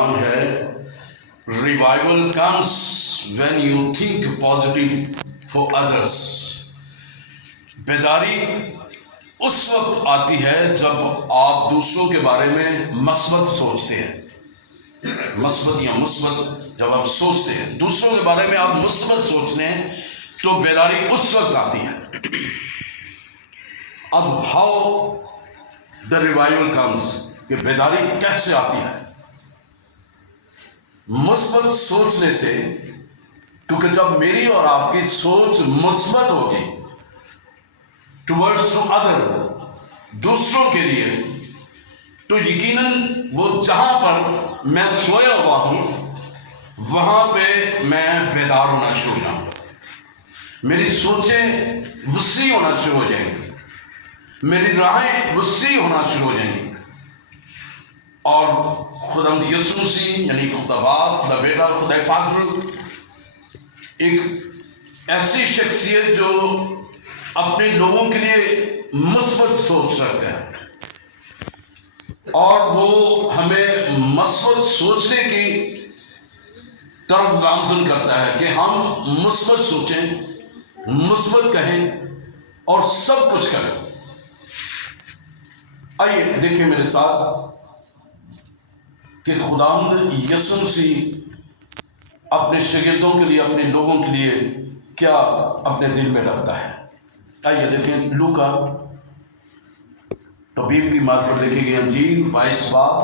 عنوان ہے revival comes when you think positive for others. بیداری اس وقت آتی ہے جب آپ دوسروں کے بارے میں مثبت سوچتے ہیں. مثبت یا مثبت جب آپ سوچتے ہیں دوسروں کے بارے میں آپ مثبت سوچتے ہیں تو بیداری اس وقت آتی ہے. اب ہاؤ دا ریوائول کمس، کہ بیداری کیسے آتی ہے؟ مثبت سوچنے سے، کیونکہ جب میری اور آپ کی سوچ مثبت ہوگی ٹورڈز ٹو ادر، دوسروں کے لیے، تو یقیناً وہ جہاں پر میں سویا ہوا ہوں وہاں پہ میں بیدار ہونا شروع ہونا ہوں. میری سوچیں وسیع ہونا شروع ہو جائیں گی، میری راہیں وسیع ہونا شروع ہو جائیں گی، اور خداوند یسوع مسیح یعنی خدا باپ، خدا بیٹا، خدا پاک ایک ایسی شخصیت جو اپنے لوگوں کے لیے مثبت سوچ رکھتا ہے، اور وہ ہمیں مثبت سوچنے کی طرف گامزن کرتا ہے کہ ہم مثبت سوچیں، مثبت کہیں اور سب کچھ کریں. آئیے دیکھیں میرے ساتھ کہ خداوند یسوع مسیح اپنے شاگردوں کے لیے، اپنے لوگوں کے لیے کیا اپنے دل میں رکھتا ہے. آئیے دیکھیں لوکا طبیب کی معرفت لکھی گئی انجیل 22 باب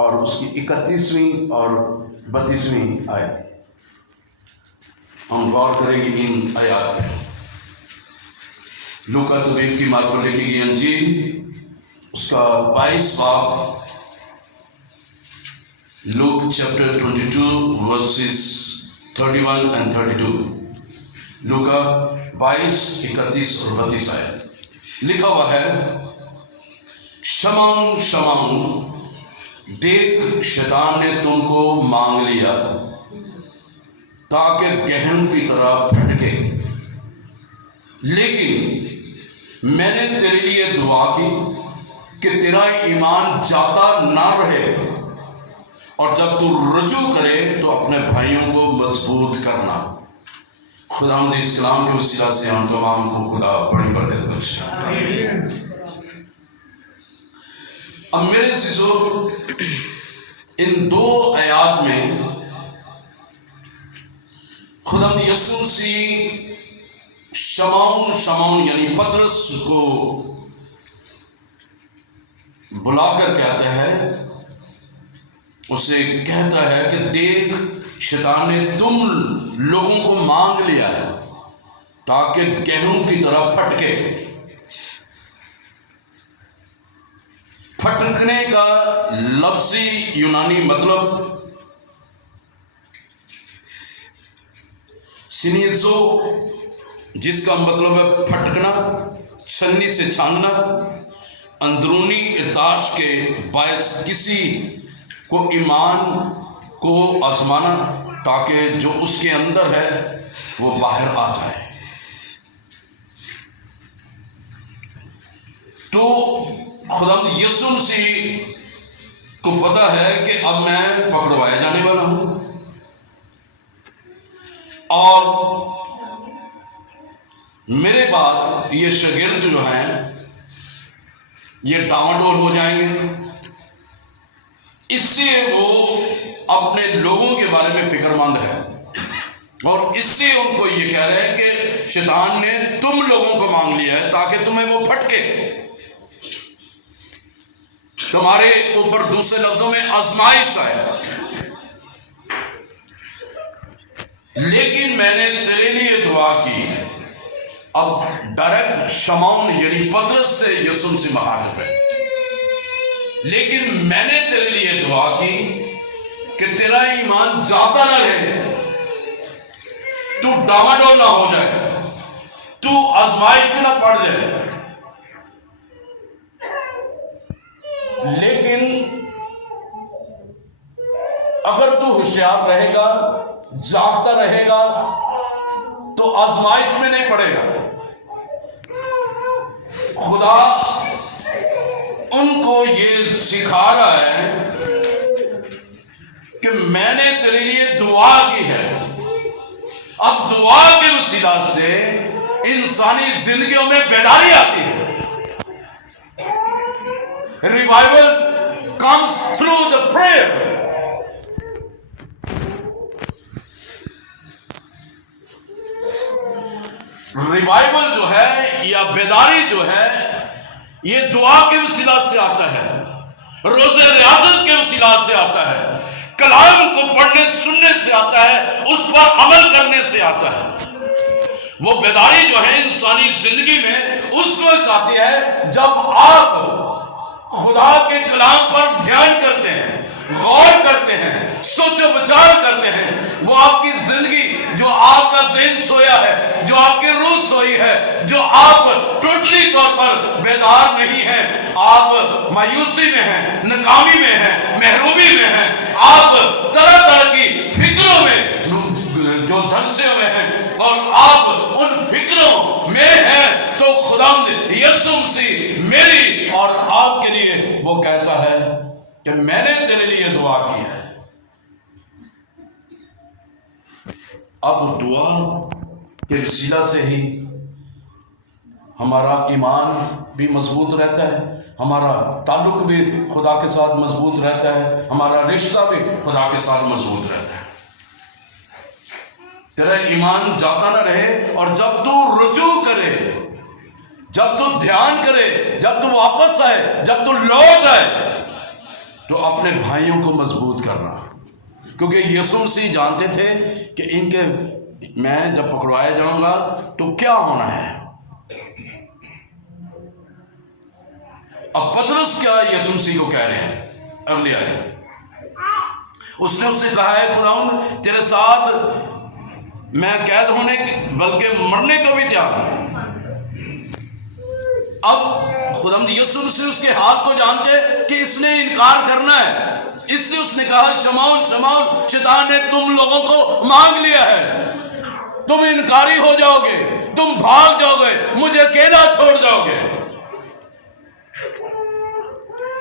اور اس کی 31ویں اور 32ویں آیت. ہم غور کریں گے ان آیات پہ. لوکا طبیب کی معرفت لکھی گئی انجیل اس کا 22 باب، لوک چیپٹر 22 ورسز 31 and 32. لوکا 22 31 اور 32 آیت لکھا ہوا ہے، شمعون شمعون دیکھ شیطان نے تم کو مانگ لیا تاکہ گہم کی طرح پھٹکے، لیکن میں نے تیرے لیے دعا کی کہ تیرا ایمان جاتا نہ رہے، اور جب تو رجوع کرے تو اپنے بھائیوں کو مضبوط کرنا. خداوند اس کلام کے وسیلہ سے ہم تمام کو خدا بڑی برکت بخشے. اب میرے عزیزو، ان دو آیات میں خداوند یسوع مسیح شمعون شمعون یعنی پطرس کو بلا کر کہتا ہے، اسے کہتا ہے کہ دیکھ شیطان نے تم لوگوں کو مانگ لیا ہے تاکہ گہوں کی طرح پھٹکے. پھٹکنے کا لفظی یونانی مطلب سینیزو، جس کا مطلب ہے پھٹکنا، چھنی سے چھاننا، اندرونی ارتعاش کے باعث کسی کو ایمان کو آزمانا تاکہ جو اس کے اندر ہے وہ باہر آ جائے. تو خداوند یسوع مسیح کو پتا ہے کہ اب میں پکڑوایا جانے والا ہوں، اور میرے بعد یہ شاگرد جو ہیں یہ ڈاواڈول ہو جائیں گے. اس سے وہ اپنے لوگوں کے بارے میں فکر مند ہے، اور اس سے ان کو یہ کہہ رہے ہیں کہ شیطان نے تم لوگوں کو مانگ لیا ہے تاکہ تمہیں وہ پھٹکے، تمہارے اوپر دوسرے لفظوں میں آزمائش آئے. لیکن میں نے تیرے لیے دعا کی. اب ڈائریکٹ شمعون یعنی پطرس سے یسوع مسیح مخاطب ہے، لیکن میں نے تیرے لیے دعا کی کہ تیرا ایمان جاتا نہ رہے، تو ڈاواڈول نہ ہو جائے، تو آزمائش میں نہ پڑ جائے. لیکن اگر تو ہوشیار رہے گا، جاگتا رہے گا، تو آزمائش میں نہیں پڑے گا. خدا ان کو یہ سکھا رہا ہے کہ میں نے تیرے لیے دعا کی ہے. اب دعا کے وسیلہ سے انسانی زندگیوں میں بیداری آتی ہے. Revival comes through the prayer. Revival جو ہے یا بیداری جو ہے یہ دعا کے وسیلہ سے آتا ہے, روزہ ریاضت کے وسیلہ سے آتا ہے, کلام کو پڑھنے سننے سے آتا ہے, اس پر عمل کرنے سے آتا ہے. وہ بیداری جو ہے انسانی زندگی میں اس وقت آتی ہے جب آپ خدا کے کلام پر دھیان کرتے ہیں, غور کرتے ہیں, سوچ و بچار کرتے ہیں. وہ آپ کی زندگی, جو آپ کا ذہن سویا ہے, جو آپ کی روح سوئی ہے, جو آپ ٹوٹلی طور پر بیدار نہیں ہیں, آپ مایوسی میں ہیں, ناکامی میں ہیں, محرومی میں ہیں, آپ طرح طرح کی فکروں میں جو دھنسے ہوئے ہیں اور آپ ان فکروں میں ہیں, تو خداوند یسوع مسیح میری اور آپ کے لیے وہ کہتا ہے کہ میں نے تیرے لیے دعا کی ہے. اب دعا کے وسیلہ سے ہی ہمارا ایمان بھی مضبوط رہتا ہے, ہمارا تعلق بھی خدا کے ساتھ مضبوط رہتا ہے, ہمارا رشتہ بھی خدا کے ساتھ مضبوط رہتا ہے. تیرا ایمان جاتا نہ رہے, اور جب تو رجوع کرے, جب تو دھیان کرے, جب تو واپس آئے, جب تو لوٹ آئے, تو اپنے بھائیوں کو مضبوط کرنا. کیونکہ یسوع مسیح جانتے تھے کہ ان کے میں جب پکڑوایا جاؤں گا تو کیا ہونا ہے. اب پطرس کیا یسوع مسیح کو کہہ رہے ہیں اگلی آیت, اس نے اس سے کہا ہے خداوند تیرے ساتھ میں قید ہونے بلکہ مرنے کو بھی تیار ہوں. اب خداوند یسوع مسیح اس کے حال کو جانتے کہ اس نے انکار کرنا ہے, اس لیے اس نے کہا شمعون شمعون شیطان نے تم لوگوں کو مانگ لیا ہے, تم انکاری ہو جاؤ گے, تم بھاگ جاؤ گے, مجھے اکیلا چھوڑ جاؤ گے.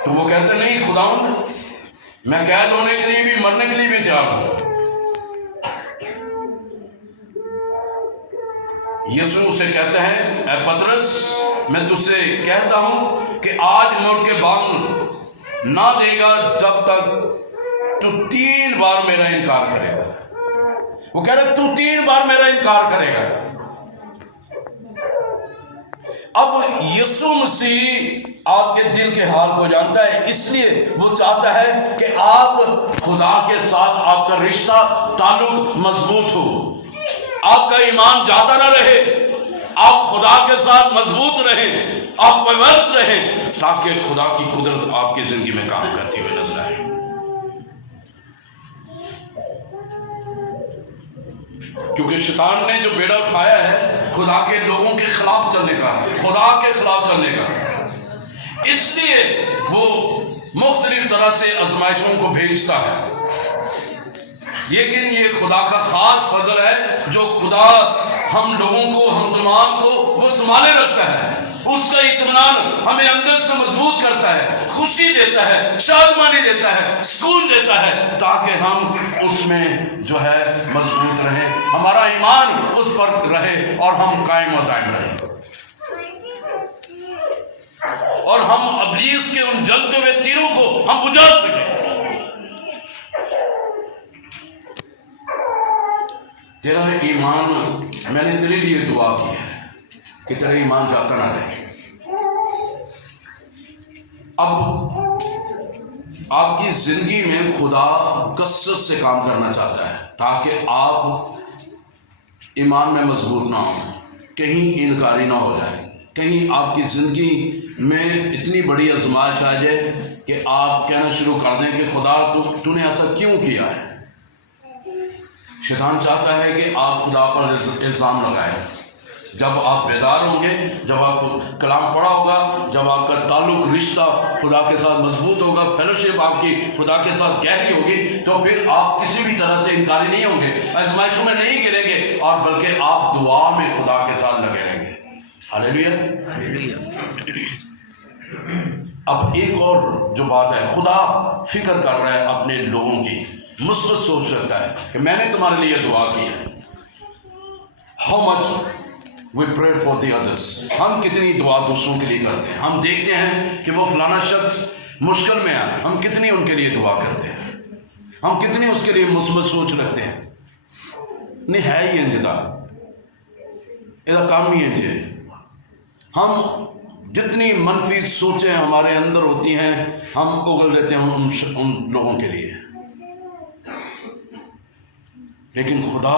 تو وہ کہتے نہیں خداوند میں قید ہونے کے لیے بھی مرنے کے لیے بھی تیار ہوں. یسوع اسے کہتا ہے اے پطرس میں تجھ سے کہتا ہوں کہ آج مڑ کے بانگ نہ دے گا جب تک تو 3 بار میرا انکار کرے گا. وہ کہہ رہا تو 3 بار میرا انکار کرے گا. اب یسوع مسیح آپ کے دل کے حال کو جانتا ہے, اس لیے وہ چاہتا ہے کہ آپ خدا کے ساتھ آپ کا رشتہ تعلق مضبوط ہو, آپ کا ایمان جاتا نہ رہے, آپ خدا کے ساتھ مضبوط رہیں, آپ وابستہ رہیں, تاکہ خدا کی قدرت آپ کی زندگی میں کام کرتی ہوئی نظر آئے. کیونکہ شیطان نے جو بیڑا اٹھایا ہے خدا کے لوگوں کے خلاف چلنے کا, خدا کے خلاف چلنے کا, اس لیے وہ مختلف طرح سے آزمائشوں کو بھیجتا ہے. لیکن یہ خدا کا خاص فضل ہے جو خدا ہم لوگوں کو, ہم تمام کو وہ سنبھالے رکھتا ہے. اس کا اطمینان ہمیں اندر سے مضبوط کرتا ہے, خوشی دیتا ہے, شادمانی دیتا ہے, سکون دیتا ہے, تاکہ ہم اس میں جو ہے مضبوط رہیں, ہمارا ایمان اس پر رہے اور ہم قائم و دائم رہیں, اور ہم ابلیس کے ان جلتے ہوئے تیروں کو ہم بجھا سکیں. تیرا ایمان, میں نے تیرے لیے دعا کی ہے کہ تیرا ایمان جاتا نہ رہے. اب آپ کی زندگی میں خدا کثرت سے کام کرنا چاہتا ہے تاکہ آپ ایمان میں مضبوط نہ ہوں, کہیں انکاری نہ ہو جائیں, کہیں آپ کی زندگی میں اتنی بڑی آزمائش آ جائے کہ آپ کہنا شروع کر دیں کہ خدا تو نے ایسا کیوں کیا ہے. شیطان چاہتا ہے کہ آپ خدا پر الزام لگائیں. جب آپ بیدار ہوں گے, جب آپ کو کلام پڑھا ہوگا, جب آپ کا تعلق رشتہ خدا کے ساتھ مضبوط ہوگا, فیلوشپ آپ کی خدا کے ساتھ گہری ہوگی, تو پھر آپ کسی بھی طرح سے انکاری نہیں ہوں گے, آزمائشوں میں نہیں گریں گے, اور بلکہ آپ دعا میں خدا کے ساتھ لگے رہیں گے. ہاللیلویا. اب ایک اور جو بات ہے، خدا فکر کر رہا ہے اپنے لوگوں کی، مثبت سوچ رکھتا ہے کہ میں نے تمہارے لیے دعا کی ہے. How much we pray for the ادرس. ہم کتنی دعا دوسروں کے لیے کرتے ہیں. ہم دیکھتے ہیں کہ وہ فلانا شخص مشکل میں ہے، ہم کتنی ان کے لیے دعا کرتے ہیں، ہم کتنی اس کے لیے مثبت سوچ رکھتے ہیں. نہیں ہے ہی انج دا، یہ کام ہی انج ہے. ہم جتنی منفی سوچیں ہمارے اندر ہوتی ہیں ہم اگل دیتے ہیں ان لوگوں کے لیے. لیکن خدا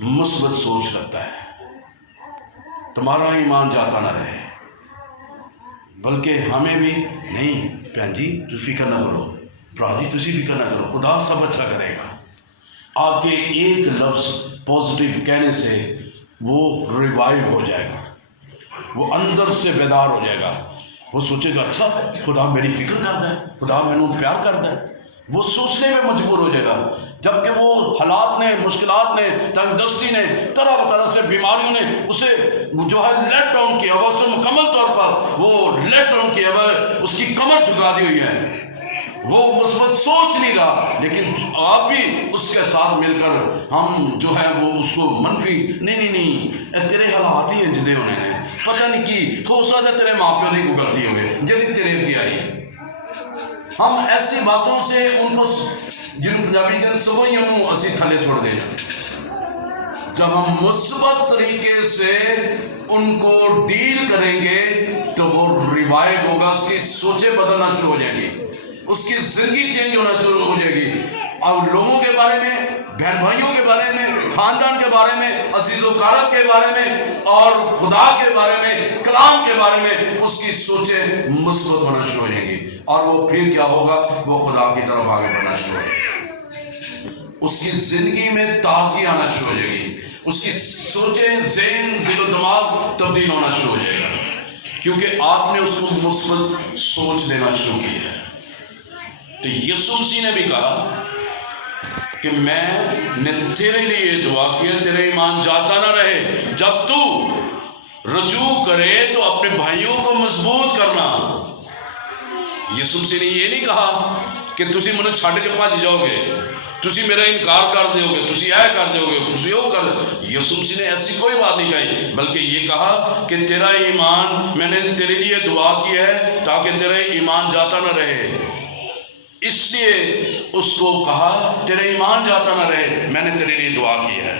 مثبت سوچ رکھتا ہے. تمہارا ایمان جاتا نہ رہے، بلکہ ہمیں بھی نہیں. بہن جی تسی فکر نہ کرو، برا جی تسی فکر نہ کرو، خدا سب اچھا کرے گا. آپ کے ایک لفظ پازیٹیو کہنے سے وہ ریوائیو ہو جائے گا، وہ اندر سے بیدار ہو جائے گا. وہ سوچے گا اچھا خدا میری فکر کرتا ہے، خدا مینوں پیار کرتا ہے. وہ سوچنے میں مجبور ہو جائے گا. جبکہ وہ حالات نے، مشکلات نے، تنگ دستی نے، طرح طرح سے بیماریوں نے اسے جو ہے لیٹ ڈاؤن کیا ہوا، اسے مکمل طور پر وہ لیٹ ڈاؤن کیا ہوا، اس کی کمر جھکا دی ہوئی ہے. وہ مثبت سوچ نہیں رہا، لیکن آپ بھی اس کے ساتھ مل کر ہم جو ہے وہ اس کو منفی نہیں تیرے حالات ہی انجدے ہونے ہیں، پتہ نہیں کی ہو سکتا ہے تیرے ماں پیو کی کوئی غلطی ہوئے جی تیرے بھی آئی. ہم ایسی باتوں سے ان کو جن پنجابی کے سوئیوں کو اسی تھلے چھوڑ دیں. جب ہم مثبت طریقے سے ان کو ڈیل کریں گے تو وہ ریوائیو ہوگا، اس کی سوچیں بدلنا شروع ہو جائیں گی، اس کی زندگی چینج ہونا شروع ہو جائے گی. اور لوگوں کے بارے میں، بہن بھائیوں کے بارے میں، خاندان کے بارے میں، عزیز و اقارب کے بارے میں، اور خدا کے بارے میں، کلام کے بارے میں اس کی سوچیں مثبت ہونا شروع ہو جائیں گی. اور وہ پھر کیا ہوگا، وہ خدا کی طرف آگے بڑھنا شروع ہو جائے گی. اس کی زندگی میں تازگی آنا شروع ہو جائے گی، اس کی سوچیں، ذہن، دل و دماغ تبدیل ہونا شروع ہو جائے گا، کیونکہ آپ نے اس کو مثبت سوچ دینا شروع کی ہے. تو یسوع مسیح نے بھی کہا کہ میں نے تیرے لیے دعا کیا تیرے ایمان جاتا نہ رہے. جب تو رجوع کرے تو اپنے بھائیوں کو مضبوط کرنا. یسوع مسیح نے یہ نہیں کہا کہ تسی منو چھڈ کے بھج جاؤ گے، تسی میرا انکار کر دیو گے، تسی اے کر دیو گے، تسی وہ کر دیو. یسوع مسیح نے ایسی کوئی بات نہیں کہی، بلکہ یہ کہا کہ تیرا ایمان، میں نے تیرے لیے دعا کی ہے تاکہ تیرا ایمان جاتا نہ رہے. اس لیے اس کو کہا تیرے ایمان جاتا نہ رہے، میں نے تیرے لیے دعا کی ہے.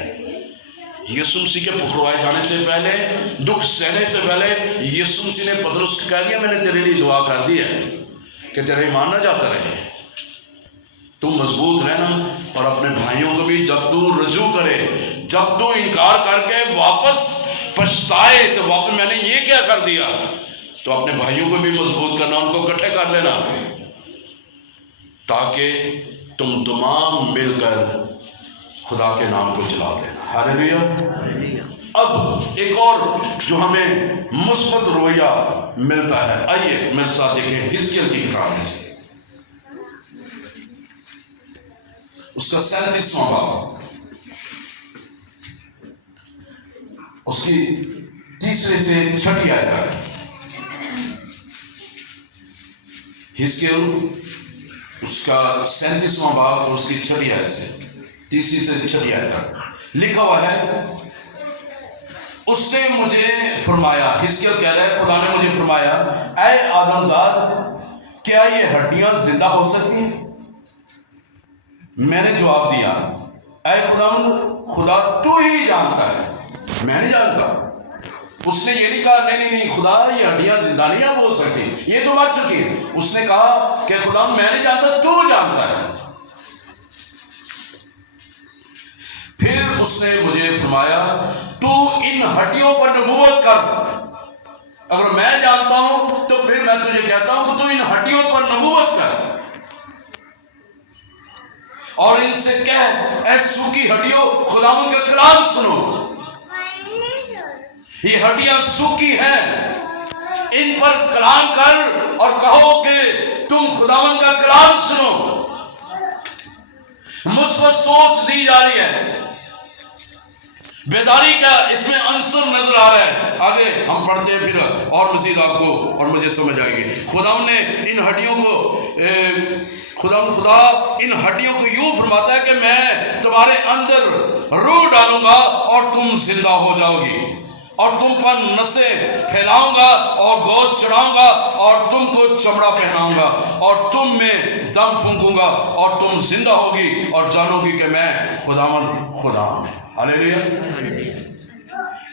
یسوع مسیح کے پکڑوائے جانے سے پہلے، دکھ سہنے سے پہلے یسوع مسیح نے پطرس کو کہہ دیا میں نے تیرے لیے دعا کر دی ہے کہ تیرا ایمان نہ جاتا رہے، تو مضبوط رہنا. اور اپنے بھائیوں کو بھی جب تو رجوع کرے، جب تو انکار کر کے واپس پچھتائے تو واپس میں نے یہ کیا کر دیا، تو اپنے بھائیوں کو بھی مضبوط کرنا، ان کو اکٹھے کر لینا، تاکہ تم تمام مل کر خدا کے نام کو چلا دینا. ہاللیلویا. اب ایک اور جو ہمیں مثبت رویہ ملتا ہے، آئیے میرے ساتھ دیکھیں حزقیل کی کتاب میں سے اس کا 37واں باب، اس کی 3 سے 6 آیت تک. حزقیل اس کا 37واں باب اور اس کی 6 آیت سے 3 سے 6 آیت تک لکھا ہوا ہے. اس نے مجھے فرمایا، حزقیل کہہ رہا ہے خدا نے مجھے فرمایا، اے آدم زاد کیا یہ ہڈیاں زندہ ہو سکتی ہیں؟ میں نے جواب دیا، اے خدا تو ہی جانتا ہے، میں نہیں جانتا. اس نے یہ نہیں کہا نہیں خدا یہ ہڈیاں زندہ نہیں اب ہو سکتی، یہ تو بات چکی. اس نے کہا کہ خدا میں نہیں جانتا، تو جانتا ہے. پھر اس نے مجھے فرمایا تو ان ہڈیوں پر نبوت کر. اگر میں جانتا ہوں تو پھر میں تجھے کہتا ہوں کہ تو ان ہڈیوں پر نبوت کر اور ان سے کہہ، اے سوکھی ہڈیوں خداوند کا کلام سنو. یہ ہڈیاں سوکھی ہیں، ان پر کلام کر اور کہو کہ تم خداوند کا کلام سنو. مثبت سوچ دی جا رہی ہے. بیداری کا اس میں عنصر نظر آ رہا ہے. آگے ہم پڑھتے ہیں پھر اور مزید آپ کو اور مجھے سمجھ آئے گی. خدا ان ہڈیوں کو یوں فرماتا ہے کہ میں تمہارے اندر روح ڈالوں گا اور تم زندہ ہو جاؤ گی، اور تم پر نسیں پھیلاؤں گا اور گوشت چڑھاؤں گا اور تم کو چمڑا پہناؤں گا اور تم میں دم پھونکوں گا اور تم زندہ ہوگی اور جانو گی کہ میں خدا ہوں. ہالیلویا.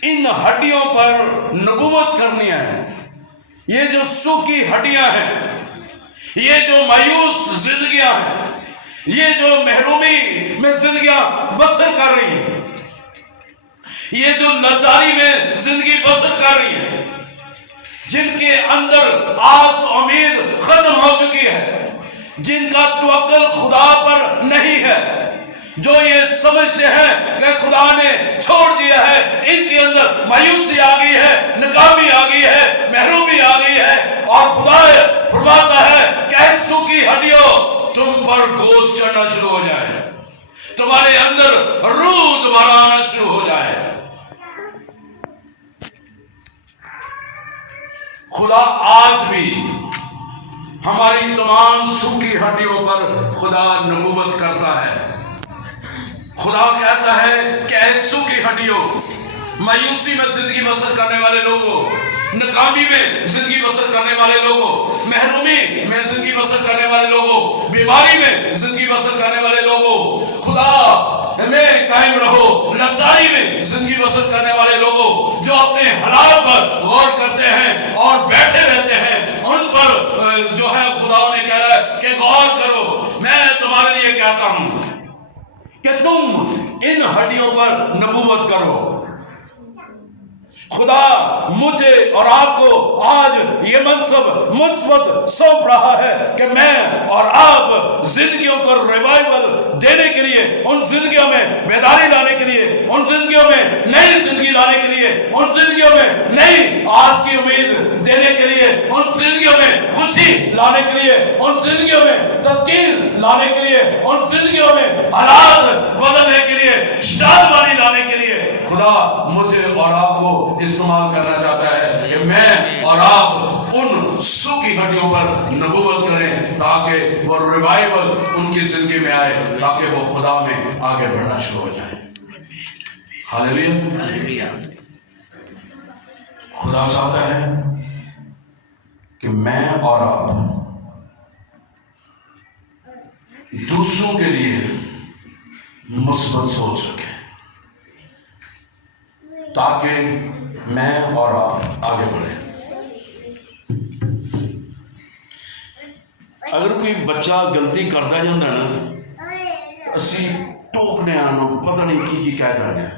ان ہڈیوں پر نبوت کرنی ہے. یہ جو سوکھی ہڈیاں ہیں، یہ جو مایوس زندگیاں ہیں، یہ جو محرومی میں زندگیاں بسر کر رہی ہیں، یہ جو لاچاری میں زندگی بسر کر رہی ہیں، جن کے اندر آس امید ختم ہو چکی ہے، جن کا توکل خدا پر نہیں ہے، جو یہ سمجھتے ہیں کہ خدا نے چھوڑ دیا ہے، ان کے اندر مایوسی آ گئی ہے، ناکامی آ گئی ہے، محرومی آ گئی ہے، اور خدا فرماتا ہے کہ سوکھی ہڈیوں تم پر گوشت چڑھنا شروع ہو جائے، تمہارے اندر روح دوبارہ آنا شروع ہو جائے. خدا آج بھی ہماری تمام سوکھی ہڈیوں پر خدا نبوت کرتا ہے. خدا کہتا ہے کہ اے سوکھی ہڈیوں، مایوسی میں زندگی بسر کرنے والے لوگوں، ناکامی میں زندگی بسر کرنے والے لوگوں، محرومی میں زندگی بسر کرنے والے لوگوں، بیماری میں زندگی بسر کرنے والے لوگوں، خدا میں قائم رہو، لاچاری میں زندگی بسر کرنے والے لوگوں، جو اپنے حالات پر غور کرتے ہیں اور بیٹھے رہتے ہیں، ان پر جو ہے خدا نے کہہ رہا ہے کہ غور کرو. میں تمہارے لیے کہتا ہوں کہ تم ان ہڈیوں پر نبوت کرو. خدا مجھے اور آپ کو آج یہ منصب مثبت سونپ رہا ہے کہ میں اور آپ زندگیوں کو ریوائول دینے کے لیے، ان زندگیوں میں بیداری لانے کے لیے، ان زندگیوں میں نئی زندگی لانے کے لیے، ان زندگیوں میں نئی آج کی امید دینے کے لیے، ان زندگیوں میں خوشی لانے کے لیے، ان زندگیوں میں تسکین لانے کے لیے، ان زندگیوں میں حالات بدلنے کے لیے، شادمانی لانے کے لیے خدا مجھے اور آپ کو استعمال کرنا چاہتا ہے کہ میں اور آپ ان سوکھی ہڈیوں پر نبوت کریں تاکہ وہ ریوائول ان کی زندگی میں آئے، تاکہ وہ خدا میں آگے بڑھنا شروع ہو جائیں. ہاللیلویا. خدا چاہتا ہے کہ میں اور آپ دوسروں کے لیے مثبت سوچ رکھیں تاکہ میں اور آپ آگے بڑھیں. اگر کوئی بچہ غلطی کرتا جاتا ہے نا، اسی ٹوکنے آنا پتہ نہیں کی کیا کرنا ہے.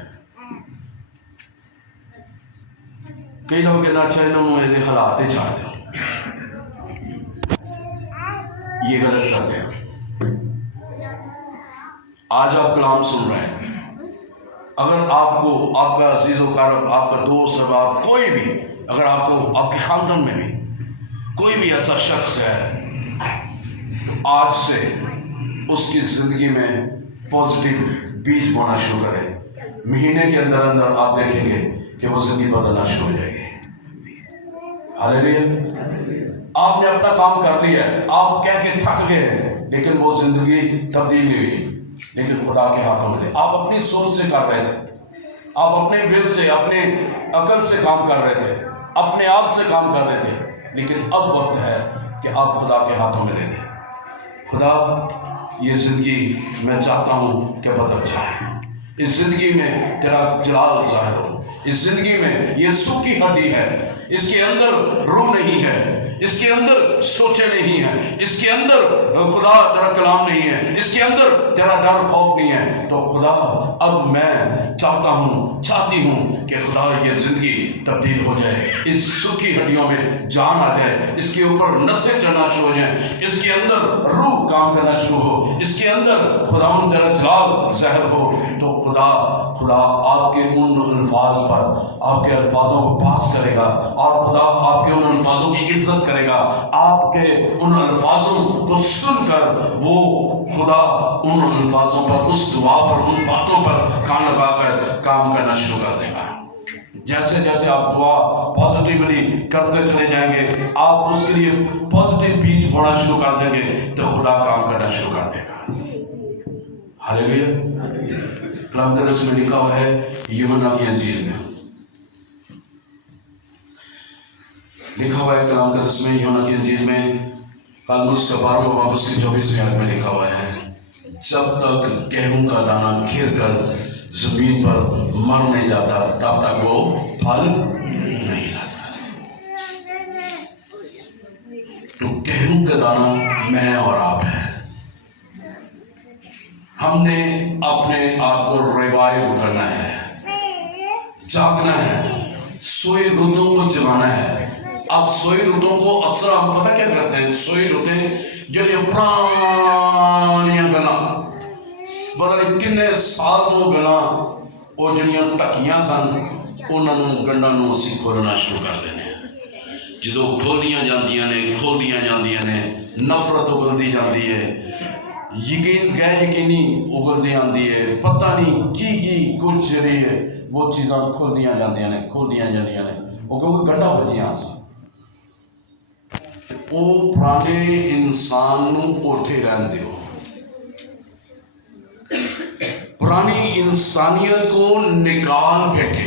کئی لوگ کہنا اچھا انہوں نے حالات ہی چھاڑ دیا، یہ غلط کرتے ہیں. آج آپ کلام سن رہے ہیں، اگر آپ کو آپ کا عزیز و اقارب، آپ کا دوست احباب، کوئی بھی، اگر آپ کو آپ کے خاندان میں بھی کوئی بھی ایسا شخص ہے، آج سے اس کی زندگی میں پازیٹیو بیج بونا شروع کرے. مہینے کے اندر اندر آپ دیکھیں گے کہ وہ زندگی بدلنا شروع ہو جائے گی. ہاللیلویا. آپ نے اپنا کام کر لیا ہے، آپ کہہ کے تھک گئے ہیں، لیکن وہ زندگی تبدیل نہیں ہوئی، لیکن خدا کے ہاتھوں میں. آپ اپنی سوچ سے کر رہے تھے، آپ اپنے دل سے، اپنے عقل سے کام کر رہے تھے، اپنے آپ سے کام کر رہے تھے، لیکن اب وقت ہے کہ آپ خدا کے ہاتھوں میں دے دیں. خدا یہ زندگی میں چاہتا ہوں کہ بدل جائے. اس زندگی میں تیرا جلال ظاہر ہو. اس زندگی میں یہ سوکھی ہڈی ہے، اس کے اندر روح نہیں ہے، اس کے اندر سوچیں نہیں ہیں، اس کے اندر خدا تیرا کلام نہیں ہے، اس کے اندر تیرا ڈر خوف نہیں ہے. تو خدا اب میں چاہتی ہوں کہ خدا یہ زندگی تبدیل ہو جائے، اس سوکھی ہڈیوں میں جان آ جائے، اس کے اوپر نسیں چڑھنا شروع ہو جائیں، اس کے اندر روح کام کرنا شروع ہو، اس کے اندر خدا تیرا جلال ظاہر ہو. تو خدا آپ کے ان الفاظ پر پر آپ کے الفاظوں کو پاس کرے گا اور خدا آپ کے ان الفاظوں کی عزت کرے گا. آپ کے ان الفاظوں کو سن کر وہ خدا ان الفاظوں پر، اس دعا پر، ان باتوں پر کان لگا کر کام کرنا شروع کر دے گا. جیسے جیسے آپ دعا پازیٹیولی کرتے چلے جائیں گے، آپ اس کے لیے پازیٹیو بیج بونا شروع کر دیں گے تو خدا کام کرنا شروع کر دے گا. ہاللیلویا. کلام قدس میں لکھا ہوا ہے یوحنا کی انجیل میں، لکھا ہوا ہے کلام قدس میں یوحنا کی انجیل میں اس کا 12واں باب اس کی 24ویں آیت میں لکھا ہوا ہے، جب تک گیہوں کا دانہ گر کر زمین پر مر نہیں جاتا تب تک وہ پھل نہیں لاتا. تو گیہوں کا دانہ میں اور آپ ہیں. ہم نے اپنے آپ کو ریوائیو کرنا ہے، جاگنا ہے، سوئی رتوں کو جگانا ہے. اب سوئی رتوں کو اکثر ہم پتہ کیا کرتے ہیں، سوئی رتیں جڑیاں پرانیاں گلاں پتہ نہیں کنے سال تو گلاں وہ جڑیاں ٹکیاں سن انہوں گنڈاں نوں اسی کھولنا شروع کر دینے ہیں. جدوں کھولدیاں جاندیاں نے نفرت اگلدی جاندی ہے، یقین غیر یقینی اگلدی آندی ہے، پتہ نہیں کی کچھ جڑی ہے وہ چیزاں کھولدیاں جاندیاں نے وہ کیونکہ گنڈا بجیاں سن. وہ پرانے انسان نوں اوٹھے رہن دیو، پرانی انسانیت کو نکال پھینکے.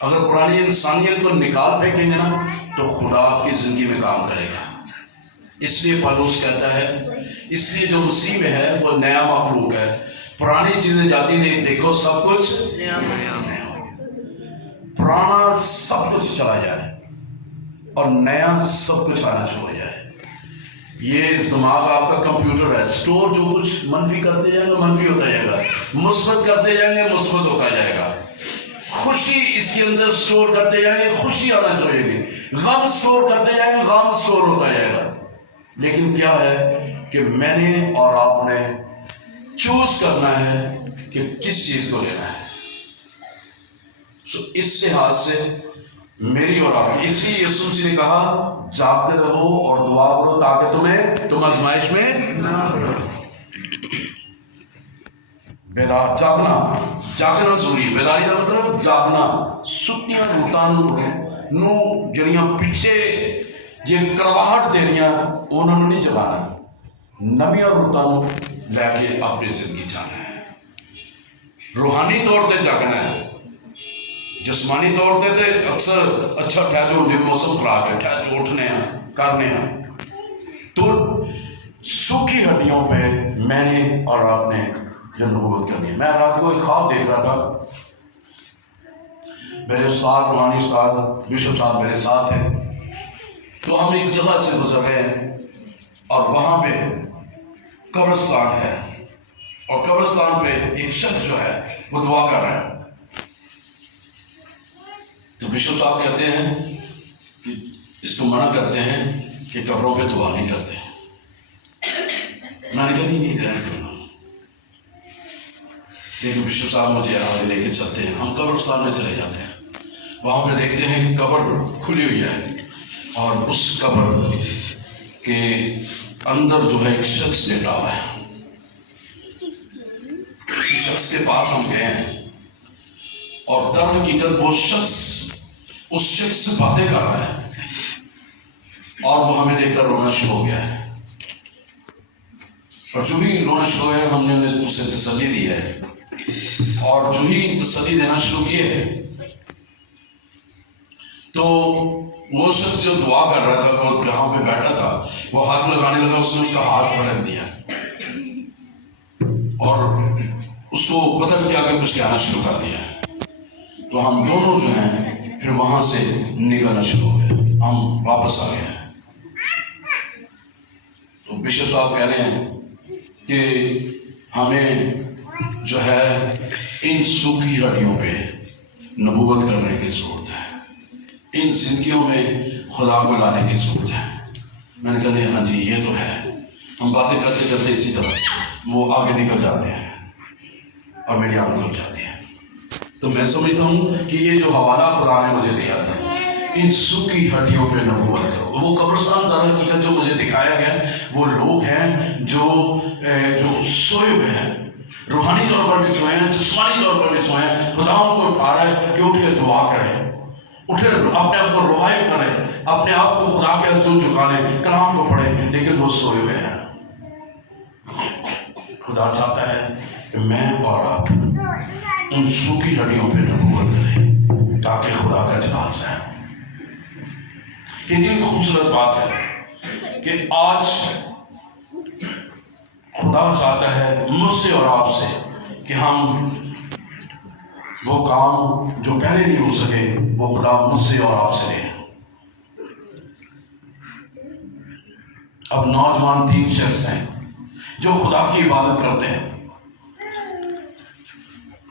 اگر پرانی انسانیت کو نکال پھینکیں گے نا تو خدا کی زندگی میں کام کرے گا. اس لیے پالوس کہتا ہے، اس لیے جو مسیح میں ہے وہ نیا مخلوق ہے، پرانی چیزیں جاتی نہیں، دیکھو سب کچھ نیا ہو گیا. پرانا سب کچھ چلا جائے اور نیا سب کچھ آنا شروع ہو جائے. یہ دماغ آپ کا کمپیوٹر ہے، سٹور جو کچھ منفی کرتے جائیں گے منفی ہوتا جائے گا، مثبت کرتے جائیں گے مثبت ہوتا جائے گا. خوشی اس کے اندر سٹور کرتے جائیں گے خوشی آنا چاہیے گی، غم سٹور کرتے جائیں گے غم سٹور ہوتا جائے گا. لیکن کیا ہے کہ میں نے اور آپ نے چوز کرنا ہے کہ کس چیز کو لینا ہے. اس لحاظ سے میری اور آپ، اس لیے یسوع مسیح نے کہا جاگتے رہو اور دعا کرو تاکہ تم آزمائش میں نہ پڑو. بیدار جاگنا ضروری ہے. بیداری کا مطلب جاگنا. ستیاں روتاں نو جڑیاں پیچھے جے کرواہٹ دینیاں انہوں نے نہیں جگانا، نویاں روتاں نو لے کے اپنی زندگی جانا ہے. روحانی طور پہ جاگنا ہے. جسمانی طور پہ تے اکثر اچھا ٹھہرو ہوں موسم خراب ہے ٹھہر اٹھنے ہیں کرنے ہیں. تو سوکھی ہڈیوں پہ میں نے اور آپ نے جو نبوت کرنی ہے. میں رات کو ایک خواب دیکھ رہا تھا، میرے استاد روحانی استاد بشپ صاحب میرے ساتھ ہیں. تو ہم ایک جگہ سے گزر رہے ہیں اور وہاں پہ قبرستان ہے اور قبرستان پہ ایک شخص جو ہے وہ دعا کر رہا ہے. تو بشپ صاحب کہتے ہیں کہ اس کو منع کرتے ہیں کہ قبروں پہ دعا نہیں کرتے. میں نے کہا نہیں رہے. لیکن بشپ صاحب مجھے آگے لے کے چلتے ہیں، ہم قبرستان میں چلے جاتے ہیں. وہاں پہ دیکھتے ہیں کہ قبر کھلی ہوئی ہے اور اس قبر کے اندر جو ہے ایک شخص لیٹا ہوا ہے. اسی شخص کے پاس ہم گئے ہیں اور در حقیقت وہ شخص اس شخص سے باتیں کر رہا ہے اور وہ ہمیں دیکھ کر رونا شروع ہو گیا ہے. اور جو ہی رونا شروع ہوا ہے ہم نے اسے تسلی دی ہے اور جو ہی تسلی دینا شروع کی ہے تو وہ شخص جو دعا کر رہا تھا وہ جہاں پہ بیٹھا تھا وہ ہاتھ لگانے لگا. اس نے اس کا ہاتھ پٹک دیا اور اس کو پتہ نہیں کیا کہ کچھ کہنا شروع کر دیا. تو ہم دونوں جو ہیں پھر وہاں سے نکلنا شروع ہو گئے، ہم واپس آ گئے ہیں. تو بشپ صاحب کہہ رہے ہیں کہ ہمیں جو ہے ان سوکھی ہڈیوں پہ نبوت کرنے کی ضرورت ہے، ان زندگیوں میں خدا کو لانے کی ضرورت ہے. میں نے کہا ہاں جی یہ تو ہے. ہم باتیں کرتے کرتے اسی طرح وہ آگے نکل جاتے ہیں اور میری آنکھ کھل جاتی ہے. تو میں سمجھتا ہوں کہ یہ جو حوالہ قرآن نے مجھے دیا تھا، ان سوکھی ہڈیوں پہ نبوت کرو، وہ قبرستان در حقیقت جو مجھے دکھایا گیا وہ لوگ ہیں جو سوئے ہوئے ہیں، روحانی طور پر بھی سوئے ہیں، جسمانی طور پر بھی سوئے ہیں. خدا ان کو اٹھا رہا ہے کہ اٹھ کے دعا کریں، اٹھے اپنے آپ کو ریوائیو کریں، اپنے آپ کو خدا کے حضور جھکا لیں، کلام کو پڑھیں، لیکن وہ سوئے ہوئے ہیں. خدا چاہتا ہے کہ میں اور آپ ان سوکھی ہڈیوں پہ نبوت کریں تاکہ خدا کا جلال ظاہر ہو. کتنی خوبصورت بات ہے کہ آج خدا چاہتا ہے مجھ سے اور آپ سے کہ ہم وہ کام جو پہلے نہیں ہو سکے وہ خدا مجھ سے اور آپ سے لے. اب نوجوان 3 شخص ہیں جو خدا کی عبادت کرتے ہیں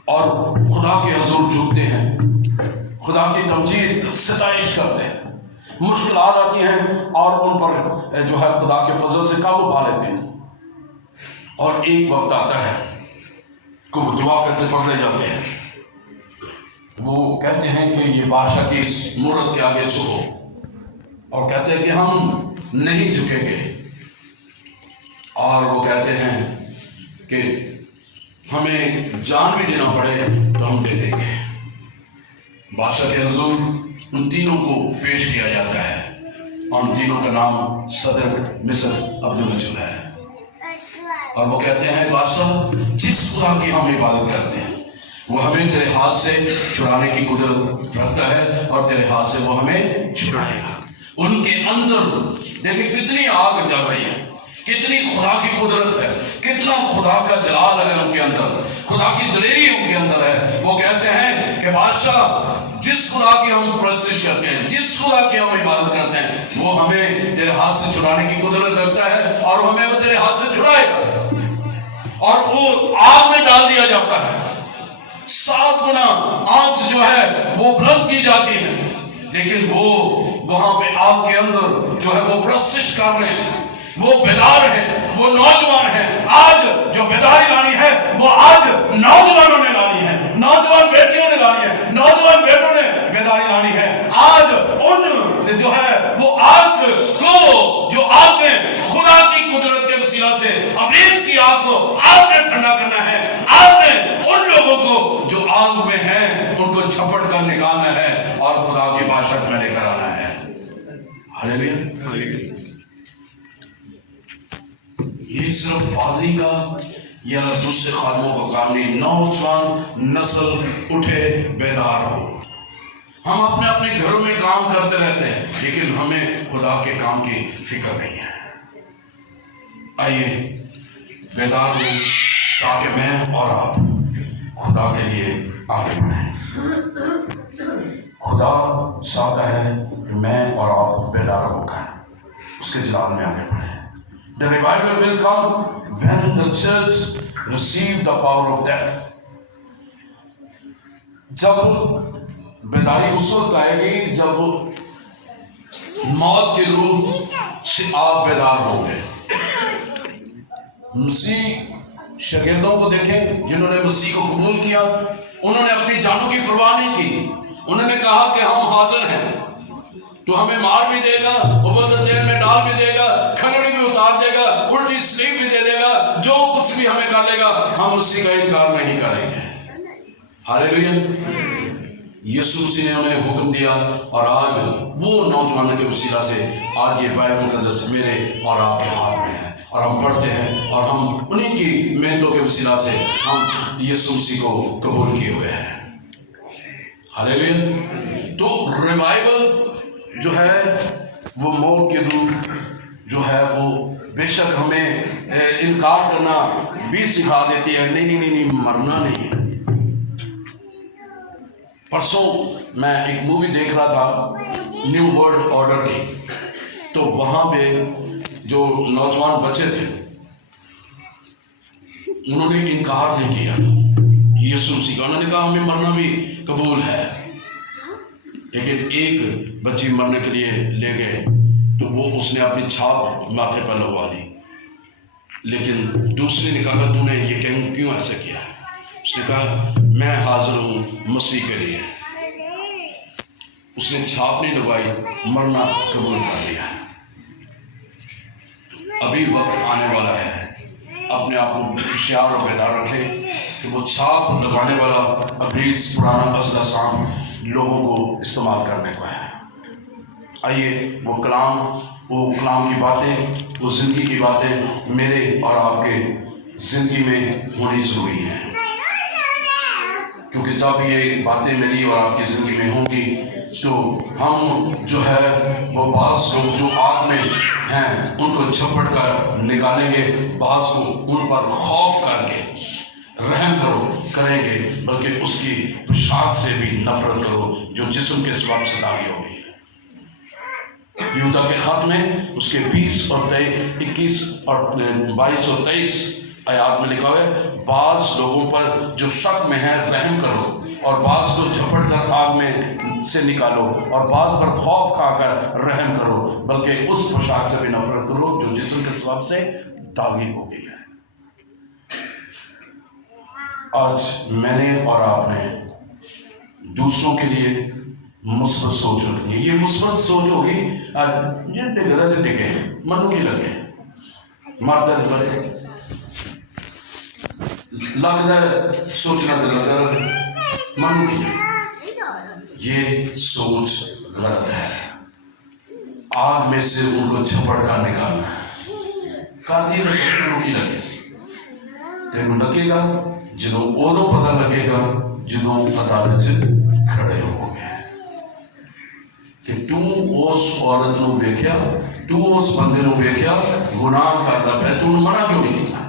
اور خدا کے حضور جھکتے ہیں، خدا کی تمجید ستائش کرتے ہیں. مشکلات آتی ہیں اور ان پر جو ہے خدا کے فضل سے قابو پا لیتے ہیں، اور ایک وقت آتا ہے کہ وہ دعا کرتے پکڑے جاتے ہیں. وہ کہتے ہیں کہ یہ بادشاہ کی اس مورت کے آگے جھکو، اور کہتے ہیں کہ ہم نہیں جھکیں گے، اور وہ کہتے ہیں کہ ہمیں جان بھی دینا پڑے تو ہم دے دیں گے. بادشاہ کے حضور ان تینوں کو پیش کیا جاتا ہے، اور ان تینوں کا نام صدر مصر عبدالمجید ہے. اور وہ کہتے ہیں بادشاہ جس خدا کی ہم عبادت کرتے ہیں وہ ہمیں تیرے ہاتھ سے چھڑانے کی قدرت رکھتا ہے، اور تیرے ہاتھ سے وہ ہمیں چھڑائے گا. ان کے اندر دیکھیں کتنی آگ جل رہی ہے، کتنی خدا کی قدرت ہے، کتنا خدا کا جلال ہے ان کے اندر، خدا کی دلیری ان کے اندر ہے. وہ کہتے ہیں کہ بادشاہ جس خدا کی ہم پرستش کرتے ہیں، جس خدا کی ہم عبادت کرتے ہیں وہ ہمیں تیرے ہاتھ سے چھڑانے کی قدرت رکھتا ہے، اور ہمیں وہ تیرے ہاتھ سے چھڑائے گا. اور وہ آگ میں ڈال دیا جاتا ہے، 7 گنا آنچ جو ہے وہ بلند کی جاتی ہے، لیکن وہ وہاں پہ آگ کے اندر جو ہے وہ پرستش کر رہے ہیں، وہ بیدار ہیں، وہ نوجوان ہیں. آج جو بیداری لانی ہے وہ آج نوجوانوں نے لانی ہے، نوجوان بیٹیوں نے لانی ہے، نوجوان بیٹوں نے بیداری لانی ہے. آج ان جو ہے وہ آگ کو جو آگ میں خدا کی قدرت کے وسیلہ سے ابلیس کی آگ کو آگ میں ٹھنڈا کرنا ہے. آگ میں ان لوگوں کو جو آگ میں ہیں ان کو جھپٹ کر نکالنا ہے اور خدا کی بادشاہت میں لے کر آنا ہے. ہاللیلویا. یہ صرف پادری کا یا دوسرے خادموں کا کام نہیں، نوجوان نسل اٹھے بیدار ہو. ہم اپنے اپنے گھروں میں کام کرتے رہتے ہیں لیکن ہمیں خدا کے کام کی فکر نہیں ہے. آئیے بیدار ہو تاکہ میں اور آپ خدا کے لیے آگے بڑھیں. خدا چاہتا ہے کہ میں اور آپ بیدار ہو کر اس کے جلال میں آگے بڑھیں. The revival will come when the church receive the power of death. جب بیداری اس وقت آئے گی جب موت کی روح سے آپ بیدار ہوں گے. مسیح شاگردوں کو دیکھیں جنہوں نے مسیح کو قبول کیا، انہوں نے اپنی جانوں کی پرواہ نہیں کی. انہوں نے کہا کہ ہم حاضر ہیں، تو ہمیں مار بھی دے گا، ابد جیل میں ڈال بھی دے گا، کھلڑی بھی اتار دے گا، الٹی سلیپ بھی دے دے گا، جو کچھ بھی ہمیں کر لے گا ہم اسی کا انکار نہیں کریں گے. ہاللیلویا. یسوع مسیح نے انہیں حکم دیا، اور آج وہ نوجوانوں کے وسیلہ سے آج یہ بائبل مقدس میرے اور آپ کے ہاتھ میں ہے، اور ہم پڑھتے ہیں اور ہم انہیں کی محنتوں کے وسیلہ سے ہم یسوع مسیح کو قبول کیے ہوئے ہیں. ہاللیلویا. تو ریوائول جو ہے وہ موت کی روح جو ہے وہ بے شک ہمیں انکار کرنا بھی سکھا دیتی ہے. نہیں مرنا نہیں ہے. پرسوں میں ایک مووی دیکھ رہا تھا نیو ورلڈ آرڈر کی، تو وہاں پہ جو نوجوان بچے تھے انہوں نے انکار نہیں کیا یسوع مسیح کا. انہوں نے کہا ہمیں مرنا بھی قبول ہے، لیکن ایک بچی مرنے کے لیے لے گئے تو وہ اس نے اپنی چھاپ ماتھے پر لگوا دی، لیکن دوسرے نے کہا تو نے یہ کیوں ایسا کیا؟ اس نے کہا میں حاضر ہوں مسیح کے لیے۔ اس نے چھاپ نہیں لگوائی، مرنا قبول کر لیا۔ ابھی وقت آنے والا ہے، اپنے آپ کو ہوشیار اور بیدار رکھیں کہ وہ چھاپ لگانے والا ابلیس پرانا ازدہ سام لوگوں کو استعمال کرنے کو ہے۔ آئیے وہ کلام کی باتیں، وہ زندگی کی باتیں میرے اور آپ کے زندگی میں ہونی ضروری ہیں، کیونکہ جب یہ باتیں میری اور آپ کی زندگی میں ہوں گی تو ہم جو ہے وہ بعض لوگ جو آگ میں ہیں ان کو جھپٹ کر نکالیں گے، بعض کو ان پر خوف کر کے رحم کریں گے، بلکہ اس کی پوشاک سے بھی نفرت کرو جو جسم کے سبب سے داغی ہو گئی ہے۔ یہودا کے خط میں اس کے 20 اور 21 اور 22 اور 23 آیات میں لکھا ہے، بعض لوگوں پر جو شک میں ہے رحم کرو، اور بعض کو جھپٹ کر آگ میں سے نکالو، اور بعض پر خوف کھا کر رحم کرو، بلکہ اس پوشاک سے بھی نفرت کرو جو جسم کے سبب سے داغی ہو گئی ہے۔ آج میں نے اور آپ نے دوسروں کے لیے مثبت سوچ رکھنی ہے۔ یہ مثبت سوچ ہوگی یہ ڈگے منو کی لگے مردد بڑے لگتا ہے سوچنا تو لگتا منو کی، یہ سوچ غلط ہے۔ آگ میں سے ان کو جھپٹ کر نکالنا ہے، کر دی منو کی لگے، تینوں لگے گا جدوں ادوں پتہ لگے گا جدوں عدالت سے کھڑے ہو گے کہ تو اس عورت نو ویکھیا، تو اس بندے نو ویکھیا گناہ کردا پیا، تو منع کیوں نہیں کیتا؟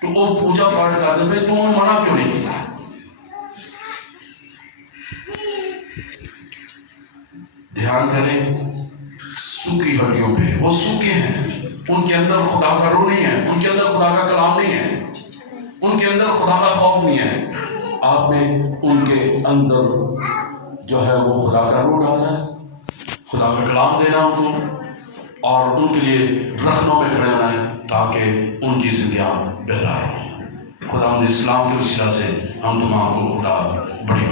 تو وہ پوجا پاٹ کردا پیا، تو منع کیوں نہیں کیتا؟ دھیان کریں سوکھی ہڈیوں پہ، وہ سوکھے ہیں، ان کے اندر خدا کا روح نہیں ہے، ان کے اندر خدا کا کلام نہیں ہے، ان کے اندر خدا کا خوف نہیں ہے۔ آپ نے ان کے اندر جو ہے وہ خدا کا روح ڈالنا ہے، خدا کا کلام دینا ان کو، اور ان کے لیے رخنوں میں کھڑے ہونا ہے تاکہ ان کی زندگیاں بیدار ہوں۔ خدا اس کلام کے وسیلہ سے ہم تمام کو خدا بڑی